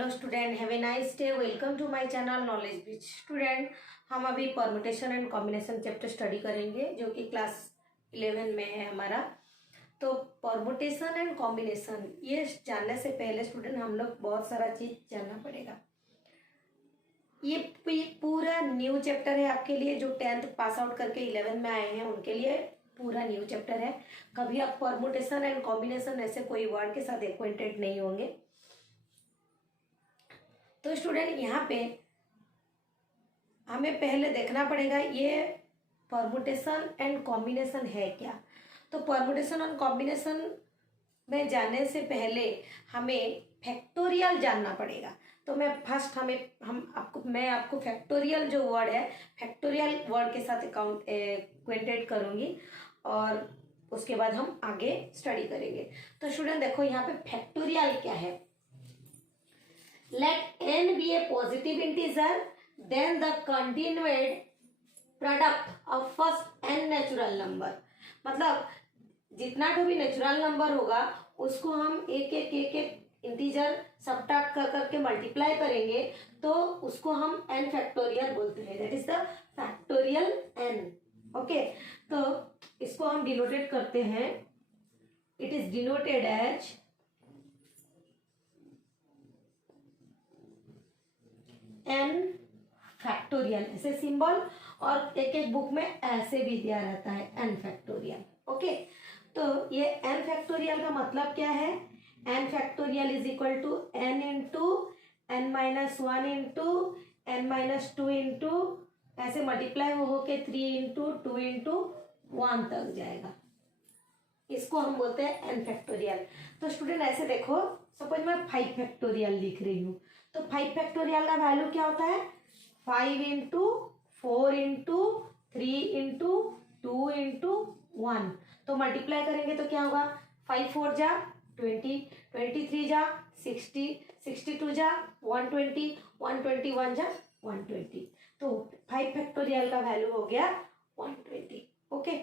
Hello student, have a nice day. Welcome to my channel knowledge beach. Student, हम अभी permutation and combination chapter study करेंगे जो कि class 11 में है हमारा। तो परम्यूटेशन एंड कॉम्बिनेशन ये जानने से पहले स्टूडेंट हम लोग बहुत सारा चीज़ जानना पड़ेगा। ये पूरा न्यू चैप्टर है आपके लिए, जो 10th पास आउट करके 11 में आए हैं उनके लिए पूरा न्यू चैप्टर है। कभी आप परम्यूटेशन एंड कॉम्बिनेशन ऐसे कोई वर्ड के साथ एक्वेंटेड नहीं होंगे। तो स्टूडेंट, यहाँ पे हमें पहले देखना पड़ेगा ये परम्यूटेशन एंड कॉम्बिनेशन है क्या। तो परम्यूटेशन एंड कॉम्बिनेशन में जाने से पहले हमें फैक्टोरियल जानना पड़ेगा। तो मैं आपको फैक्टोरियल जो वर्ड है, फैक्टोरियल वर्ड के साथ एक्वेंटेड करूँगी और उसके बाद हम आगे स्टडी करेंगे। तो स्टूडेंट देखो, यहाँ पे फैक्टोरियल क्या है। Let n be a positive integer, then the continued product of first n natural number। मतलब जितना भी नेचुरल नंबर होगा उसको हम एक एक इंटीजर सब्ट्रैक्ट कर करके मल्टीप्लाई करेंगे तो उसको हम n फैक्टोरियल बोलते हैं। That is the factorial n। Okay, तो इसको हम डिनोटेड करते हैं। It is denoted as n factorial, ऐसे सिंबल, और एक एक बुक में ऐसे भी दिया रहता है n फैक्टोरियल। ओके, तो ये n फैक्टोरियल का मतलब क्या है। n factorial is equal to n into n minus 1 into n minus 2 into ऐसे मल्टीप्लाई हो के 3 इंटू 2 इंटू 1 तक जाएगा। इसको हम बोलते हैं n फैक्टोरियल। तो स्टूडेंट ऐसे देखो, सपोज मैं 5 फैक्टोरियल लिख रही हूँ, तो 5 फैक्टोरियल का वैल्यू क्या होता है। 5 इंटू 4 इंटू 3 इंटू 2 इंटू 1। तो मल्टीप्लाई करेंगे तो क्या होगा। 5 4 जा 20, 23 जा 60, 62 जा 120, 121 जा 120। तो 5 फैक्टोरियल का वैल्यू हो गया 120। ओके,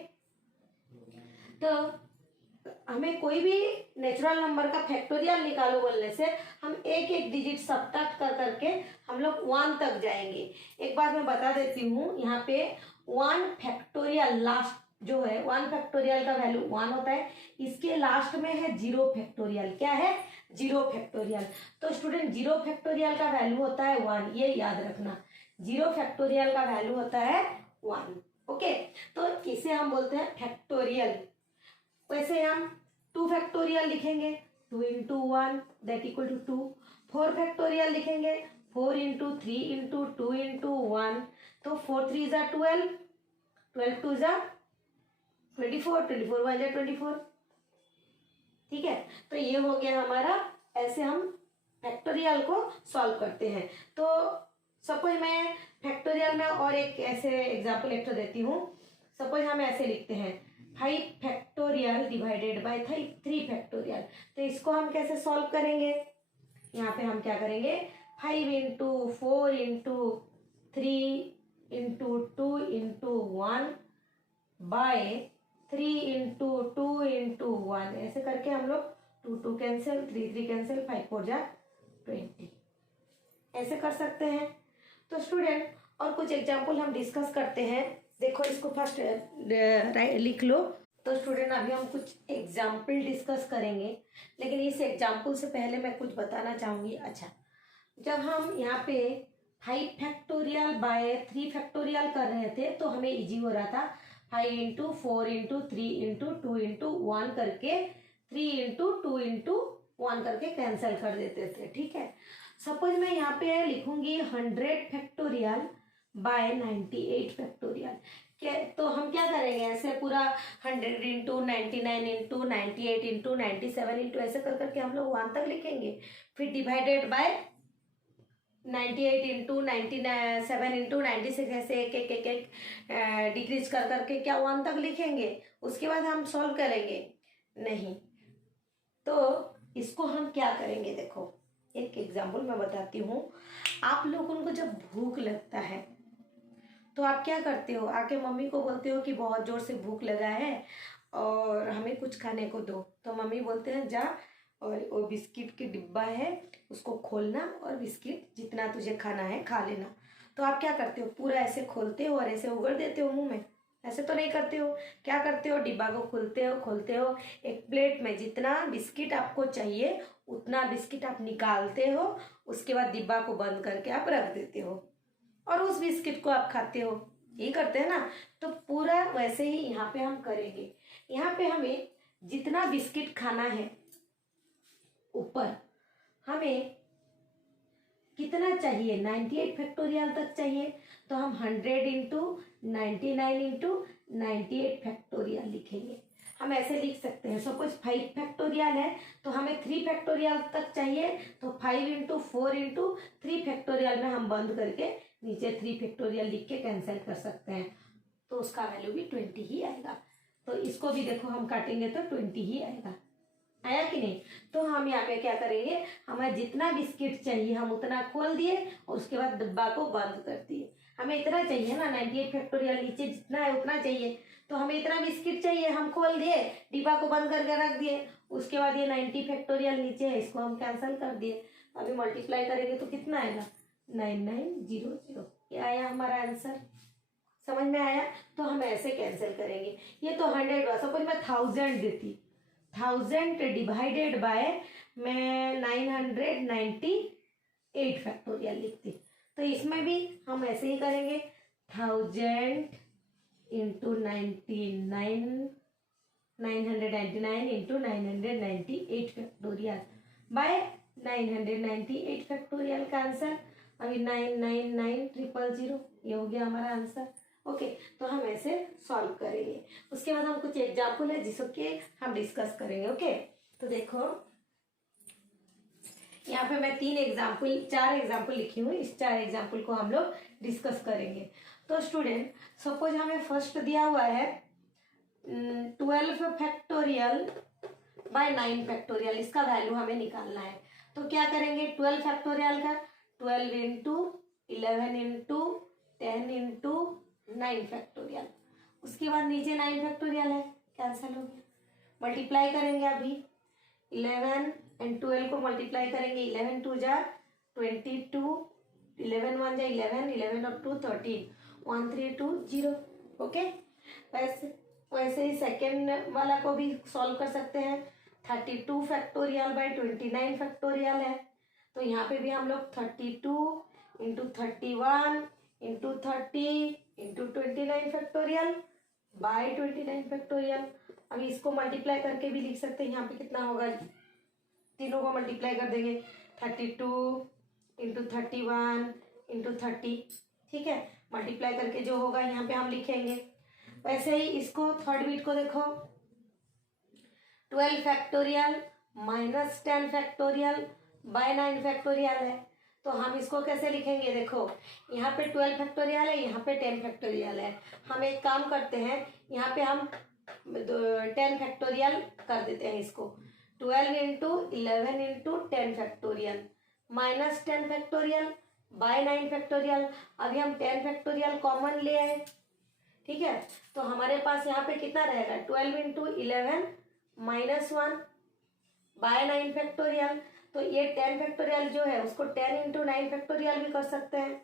तो हमें कोई भी नेचुरल नंबर का फैक्टोरियल निकालो बोलने से हम एक एक डिजिट सब्ट्रैक्ट कर करके हम लोग 1 तक जाएंगे। एक बात मैं बता देती हूँ, यहाँ पे 1 फैक्टोरियल लास्ट जो है, 1 फैक्टोरियल का वैल्यू 1 होता है। इसके लास्ट में है 0 फैक्टोरियल। क्या है, 0 फैक्टोरियल। तो स्टूडेंट 0 फैक्टोरियल का वैल्यू होता है 1, ये याद रखना। 0 फैक्टोरियल का वैल्यू होता है 1। ओके, तो इसे हम बोलते हैं फैक्टोरियल। वैसे हम 2 फैक्टोरियल लिखेंगे, 2 into 1 that equal to 2। 4 factorial लिखेंगे, 4 इंटू 3 इंटू 2 इंटू 1। तो 4 3 जा 12, 12 2 जा 24, 24 1 जा 24। ठीक है, तो ये हो गया हमारा। ऐसे हम फैक्टोरियल को सॉल्व करते हैं। तो सपोज मैं फैक्टोरियल में और एक ऐसे एग्जाम्पल एक तो देती हूँ। सपोज हम ऐसे लिखते हैं 5 फैक्टोरियल डिवाइडेड बाय 3 फैक्टोरियल। तो इसको हम कैसे सॉल्व करेंगे। यहाँ पे हम क्या करेंगे, 5 into 4 into 3 into 2 into 1 by 3 into 2 into 1। ऐसे करके हम लोग 2 2 कैंसिल, 3 3 कैंसिल, 5 4 जा 20, ऐसे कर सकते हैं। तो स्टूडेंट और कुछ एग्जाम्पल हम डिस्कस करते हैं। देखो, इसको फर्स्ट लिख लो। तो स्टूडेंट अभी हम कुछ एग्जाम्पल डिस्कस करेंगे, लेकिन इस एग्जाम्पल से पहले मैं कुछ बताना चाहूँगी। अच्छा, जब हम यहाँ पे 5 फैक्टोरियल बाय 3 फैक्टोरियल कर रहे थे तो हमें इजी हो रहा था। 5 इंटू 4 इंटू 3 इंटू 2 इंटू 1 करके 3 इंटू 2 इंटू 1 करके कैंसिल कर देते थे। ठीक है, सपोज मैं यहाँ पे लिखूंगी 100 फैक्टोरियल बाय 98 फैक्टोरियल। तो हम क्या करेंगे, ऐसे पूरा 100 इंटू 99 इंटू 98 इंटू 97 इंटू ऐसे कर करके हम लोग 1 तक लिखेंगे। फिर डिवाइडेड बाय 98 इंटू 97 इंटू 96 ऐसे एक एक एक एक डिक्रीज कर करके क्या 1 तक लिखेंगे। उसके बाद हम सॉल्व करेंगे नहीं। तो इसको हम क्या करेंगे, देखो एक एग्जाम्पल मैं बताती हूँ। आप लोगों को जब भूख लगता है तो आप क्या करते हो, आके मम्मी को बोलते हो कि बहुत जोर से भूख लगा है और हमें कुछ खाने को दो। तो मम्मी बोलते हैं जा और वो बिस्किट की डिब्बा है, उसको खोलना और बिस्किट जितना तुझे खाना है खा लेना। तो आप क्या करते हो, पूरा ऐसे खोलते हो और ऐसे उगड़ देते हो मुंह में? ऐसे तो नहीं करते हो। क्या करते हो, डिब्बा को खोलते हो, एक प्लेट में जितना बिस्किट आपको चाहिए उतना बिस्किट आप निकालते हो, उसके बाद डिब्बा को बंद करके आप रख देते हो और उस बिस्किट को आप खाते हो। यही करते हैं ना। तो पूरा वैसे ही यहाँ पे हम करेंगे। यहाँ पे हमें जितना बिस्किट खाना है ऊपर, हमें कितना चाहिए, 98 फैक्टोरियल तक चाहिए। तो हम 100 इंटू 99 इंटू 98 फैक्टोरियल लिखेंगे। हम ऐसे लिख सकते हैं, सपोज 5 फैक्टोरियल है तो हमें 3 फैक्टोरियल तक चाहिए, तो 5 इंटू 4 इंटू 3 फैक्टोरियल में हम बंद करके नीचे 3 फैक्टोरियल लिख के कैंसिल कर सकते हैं। तो उसका वैल्यू भी 20 ही आएगा। तो इसको भी देखो हम काटेंगे तो 20 ही आएगा। आया कि नहीं? तो हम यहाँ पे क्या करेंगे, हमें जितना बिस्किट चाहिए हम उतना खोल दिए और उसके बाद डिब्बा को बंद कर दिए। हमें इतना चाहिए ना, 98 फैक्टोरियल नीचे जितना है उतना चाहिए, तो हमें इतना बिस्किट चाहिए, हम खोल दिए, डिब्बा को बंद करके रख दिए। उसके बाद ये 90 फैक्टोरियल नीचे है, इसको हम कैंसिल कर दिए। अभी मल्टीप्लाई करेंगे तो कितना आएगा, 9900। ये आया हमारा आंसर। समझ में आया? तो हम ऐसे कैंसिल करेंगे। ये तो 100, सपोज मैं 1000 देती, 1000 डिवाइडेड बाय मैं 998 फैक्टोरियल लिखती। तो इसमें भी हम ऐसे ही करेंगे, 1000 into 999 into 998 factorial by 998 factorial का आंसर। अभी 999000, ये हो गया हमारा आंसर। ओके, तो हम ऐसे सॉल्व करेंगे। उसके बाद हम कुछ एग्जाम्पल है जिसको कि हम डिस्कस करेंगे। ओके, तो देखो यहाँ पे मैं 4 एग्जाम्पल लिखी हूँ। इस 4 एग्जाम्पल को हम लोग डिस्कस करेंगे। तो स्टूडेंट, सपोज हमें फर्स्ट दिया हुआ है 12 फैक्टोरियल बाय 9 फैक्टोरियल, इसका वैल्यू हमें निकालना है। तो क्या करेंगे, 12 फैक्टोरियल का 12 इंटू 11 इंटू 10 इंटू 9 फैक्टोरियल। उसके बाद नीचे 9 फैक्टोरियल है, कैंसिल हो गया। मल्टीप्लाई करेंगे अभी 11 एंड 12 को मल्टीप्लाई करेंगे, 11 2 जा 22, 11 1 जा 11, 11 और 2 13, 1320। ओके, वैसे ही सेकेंड वाला को भी सॉल्व कर सकते हैं। 32 फैक्टोरियल बाय 29 फैक्टोरियल है, तो यहाँ पे भी हम लोग 32 into 31 into 30 into 29 factorial by 29 factorial. अभी इसको मल्टीप्लाई करके भी लिख सकते हैं। यहाँ पे कितना होगा, तीनों को मल्टीप्लाई कर देंगे, 32 इंटू 31 इंटू 30। ठीक है, मल्टीप्लाई करके जो होगा यहाँ पे हम लिखेंगे। वैसे ही इसको थर्ड बिट को देखो, 12 factorial minus 10 factorial by 9 factorial है। तो हम इसको कैसे लिखेंगे, देखो यहाँ पे 12 फैक्टोरियल है, यहाँ पे 10 फैक्टोरियल है। हम एक काम करते हैं, यहाँ पे हम 10 फैक्टोरियल कर देते हैं इसको। 12 into 11 into 10 factorial minus 10 factorial by 9 factorial. अभी हम 10 फैक्टोरियल कॉमन ले आए। ठीक है, तो हमारे पास यहाँ पे कितना रहेगा, 12 इंटू 11 माइनस 1 बाय 9 फैक्टोरियल। तो ये 10 फैक्टोरियल जो है उसको 10 इंटू 9 फैक्टोरियल भी कर सकते हैं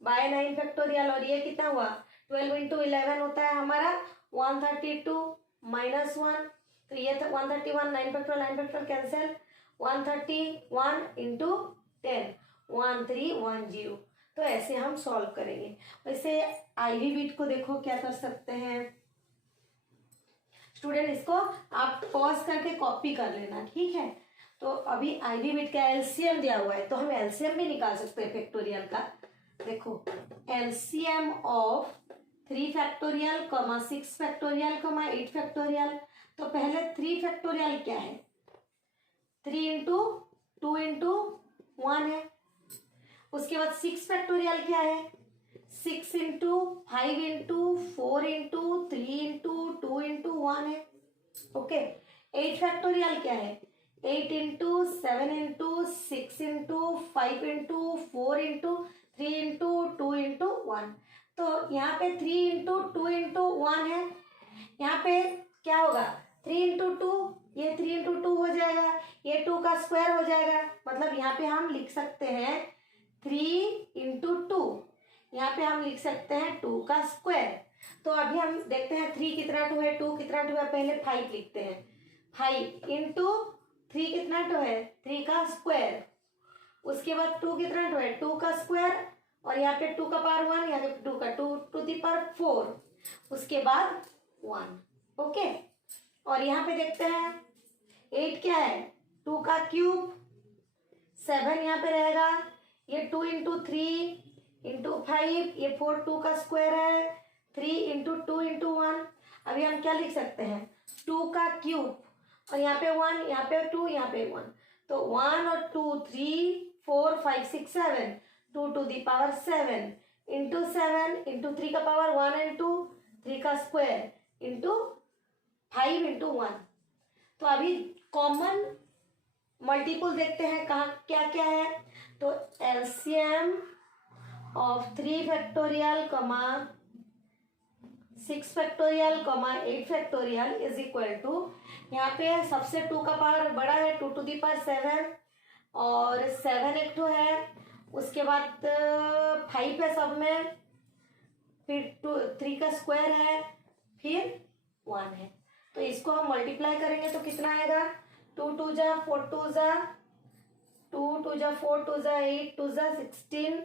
बाय 9 फैक्टोरियल। और ये कितना हुआ, 12 इंटू 11 होता है हमारा 132 माइनस 1, तो ये 131, 9 फैक्टोरियल कैंसिल, 131 इंटू 10 1310। तो ऐसे हम सॉल्व करेंगे। वैसे आईवी बिट को देखो क्या कर सकते हैं स्टूडेंट, इसको आप पॉज करके कॉपी कर लेना। ठीक है, तो अभी आईवी बिट का एलसीएम दिया हुआ है, तो हम एलसीएम भी निकाल सकते हैं फैक्टोरियल का। देखो LCM of 3 factorial 6 factorial 8 factorial. तो पहले 3 फैक्टोरियल क्या है, 3 इंटू 2 इंटू 1 है। उसके बाद 6 फैक्टोरियल क्या है, 6 into 5 into 4 into 3 into 2 into 1 है। ओके, 8 फैक्टोरियल क्या है, 8 into 7 into 6 into 5 into 4 into 3 into 2 into 1। तो यहाँ पे 3 इंटू 2 इंटू 1 है। यहाँ पे क्या होगा, 3 इंटू 2, ये 3 इंटू 2 हो जाएगा, ये 2 का स्क्वायर हो जाएगा, मतलब यहाँ पे हम लिख सकते हैं 3 × 2, यहाँ पे हम लिख सकते हैं 2 का स्क्वायर। तो अभी हम देखते हैं 3 कितना 2 है, 2 कितना 2 है, पहले 5 लिखते हैं। 5 × 3 कितना 2 है, 3 का स्क्वायर। उसके बाद 2 कितना 2 है, 2 का स्क्वायर, और यहाँ पे 2 का पावर 1, यहाँ पे 2 का 2 टू द पावर 4, उसके बाद 1। ओके, और यहाँ पे देखते हैं 8 क्या है, 2 का क्यूब, 7 यहाँ पे रहेगा, ये 2 × 3 × 5, ये 4 2 का स्क्वायर है, 3 × 2 × 1। अभी हम क्या लिख सकते हैं, 2 का क्यूब, और यहाँ पे 1, यहाँ पे 2, यहाँ पे 1, तो 1 और 2 3 4 5 6 7, 2 टू द पावर 7 × 7 × 3 का पावर 1 and 2, 3 का स्क्वायर × 5 × 1। तो अभी कॉमन मल्टीपल देखते हैं कहाँ क्या क्या है। तो LCM of 3 factorial, 6 factorial, 8 factorial is equal to, यहाँ पे सबसे 2 का पावर बड़ा है, 2 टू द पावर 7, और 7 एक तो है, उसके बाद 5 है सब में, फिर 3 का स्क्वायर है, फिर 1 है। तो इसको हम मल्टीप्लाई करेंगे तो कितना आएगा, 2 2 जा 4 2 जा 2 2 जा 4 2 जा 8 2 जा 16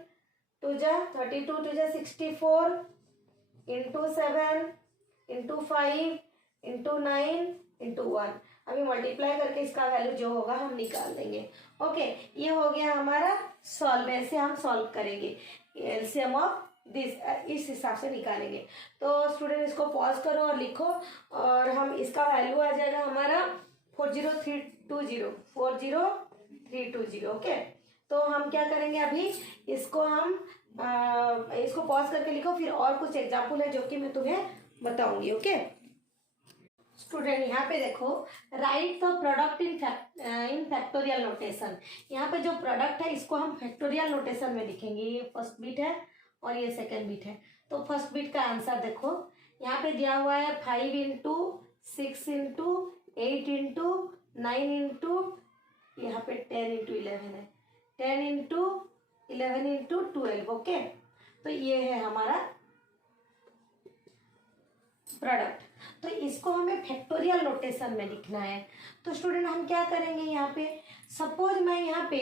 2 जा 32 2 जा 64 × 7 × 5 × 9 × 1। अभी मल्टीप्लाई करके इसका वैल्यू जो होगा हम निकाल देंगे। ओके, ये हो गया हमारा सॉल्व। ऐसे हम सॉल्व करेंगे, एलसीएम ऑफ दिस इस हिसाब से निकालेंगे। तो स्टूडेंट इसको पॉज करो और लिखो, और हम इसका वैल्यू आ जाएगा हमारा 40320। ओके, तो हम क्या करेंगे अभी, इसको हम इसको पॉज करके लिखो, फिर और कुछ एग्जाम्पल है जो कि मैं तुम्हें बताऊंगी। ओके स्टूडेंट, यहाँ पे देखो, right the product in factorial notation. यहाँ पे जो प्रोडक्ट है इसको हम फैक्टोरियल नोटेशन में लिखेंगे। ये फर्स्ट बिट है और ये सेकंड बिट है। तो फर्स्ट बिट का आंसर देखो, यहाँ पे दिया हुआ है 5 × 6 × 8 × 9 × यहाँ पे 10 × 11 है, 10 × 11 × 12। ओके, तो ये है हमारा प्रोडक्ट। तो इसको हमें फैक्टोरियल नोटेशन में लिखना है। तो स्टूडेंट हम क्या करेंगे, यहाँ पे सपोज मैं यहाँ पे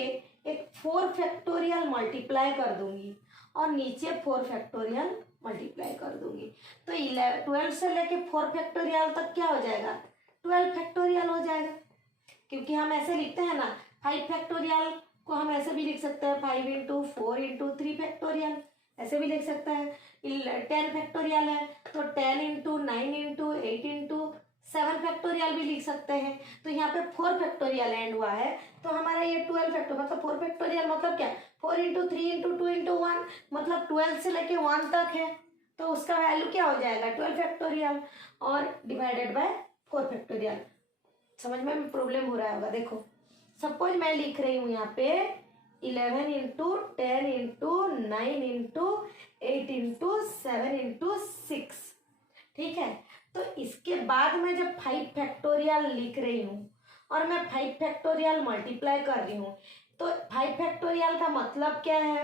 एक 4 फैक्टोरियल मल्टीप्लाई कर दूंगी और नीचे 4 फैक्टोरियल मल्टीप्लाई कर दूंगी, तो 12 से लेके 4 फैक्टोरियल तक क्या हो जाएगा, 12 फैक्टोरियल हो जाएगा। क्योंकि हम ऐसे लिखते हैं ना, 5 फैक्टोरियल को हम ऐसे भी लिख सकते हैं, 5 × 4 × 3 फैक्टोरियल, ऐसे भी लिख सकता है। 10 फैक्टोरियल है तो 10 × 9 × 8 × 7 फैक्टोरियल भी लिख सकते हैं। तो यहाँ पे 4 फैक्टोरियल एंड हुआ है, तो हमारा ये 12 फैक्टोरियल मतलब 4 फैक्टोरियल मतलब क्या, 4 × 3 × 2 × 1 मतलब 12 से लेके 1 तक है, तो उसका वैल्यू क्या हो जाएगा, 12 फैक्टोरियल और डिवाइडेड बाय 4 फैक्टोरियल। समझ में प्रॉब्लम हो रहा होगा। देखो सपोज मैं लिख रही हूँ यहाँ पे 11 × 10 × 9 × 8 × 7 × 6, ठीक है। तो इसके बाद मैं जब 5 फैक्टोरियल लिख रही हूँ और मैं 5 फैक्टोरियल मल्टीप्लाई कर रही हूँ, तो 5 फैक्टोरियल का मतलब क्या है,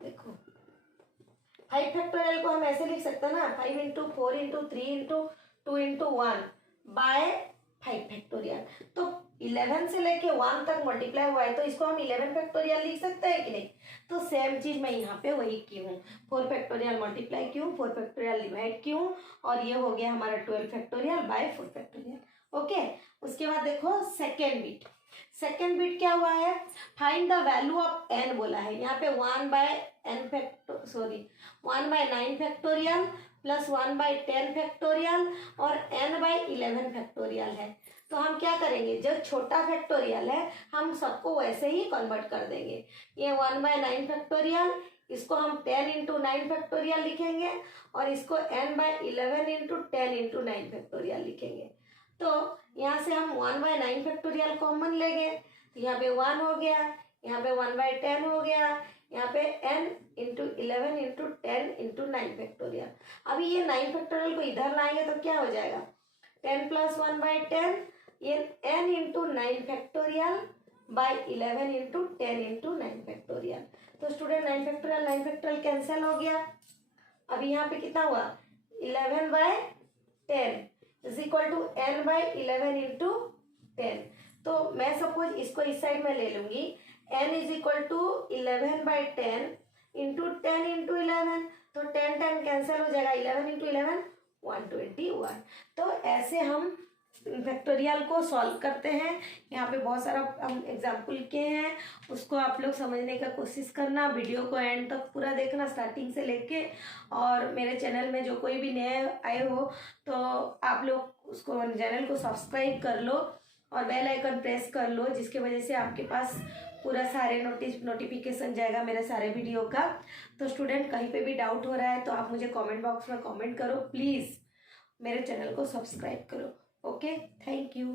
देखो 5 फैक्टोरियल को हम ऐसे लिख सकते हैं ना, 5 × 4 × 3 × 2 × 1 बाय 5 फैक्टोरियल। तो 11 से लेके 1 तक मल्टीप्लाई हुआ है, तो इसको हम 11 फैक्टोरियल लिख सकते हैं कि नहीं। तो सेम चीज मैं यहाँ पे वही की हूँ, 4 फैक्टोरियल मल्टीप्लाई की हूँ, 4 फैक्टोरियल डिवाइड की हूँ, और ये हो गया हमारा 12 फैक्टोरियल बाय 4 फैक्टोरियल। ओके, उसके बाद देखो सेकेंड बिट। सेकेंड बिट क्या हुआ है, find the value of n बोला है। यहाँ पे 1/9 फैक्टोरियल प्लस 1/10 फैक्टोरियल और n/11 फैक्टोरियल है। तो हम क्या करेंगे, जो छोटा फैक्टोरियल है हम सबको वैसे ही कन्वर्ट कर देंगे। ये 1/9 फैक्टोरियल, इसको हम 10 × 9 फैक्टोरियल लिखेंगे, और इसको n/11 × 10 × 9 फैक्टोरियल लिखेंगे। तो यहाँ से हम 1/9 फैक्टोरियल कॉमन लेंगे, तो यहाँ पे 1 हो गया, यहाँ पे 1/10 हो गया, यहाँ पे n × 11 × 10 × 9 फैक्टोरियल। अभी ये 9 फैक्टोरियल को इधर लाएंगे तो क्या हो जाएगा, 10 + 1/10, ये n into 9 factorial by 11 into 10 into 9 factorial. तो स्टूडेंट 9 फैक्टोरियल कैंसिल हो गया। अभी यहाँ पे कितना हुआ 11 by 10 is equal to n by 11 into 10। तो मैं सपोज इसको इस साइड में ले लूंगी, n is equal to 11 by 10 into 10 into 11। तो 10 कैंसिल हो जाएगा, 11 इंटू 11 121। तो ऐसे हम फैक्टोरियल को सॉल्व करते हैं। यहाँ पे बहुत सारा हम एग्जाम्पल किए हैं, उसको आप लोग समझने का कोशिश करना। वीडियो को एंड तक पूरा देखना स्टार्टिंग से लेके। और मेरे चैनल में जो कोई भी नए आए हो तो आप लोग उसको चैनल को सब्सक्राइब कर लो और बेल आइकन प्रेस कर लो, जिसके वजह से आपके पास पूरा सारे नोटिफिकेशन जाएगा मेरे सारे वीडियो का। तो स्टूडेंट कहीं पे भी डाउट हो रहा है तो आप मुझे कमेंट बॉक्स में कमेंट करो, प्लीज़ मेरे चैनल को सब्सक्राइब करो। Okay, thank you.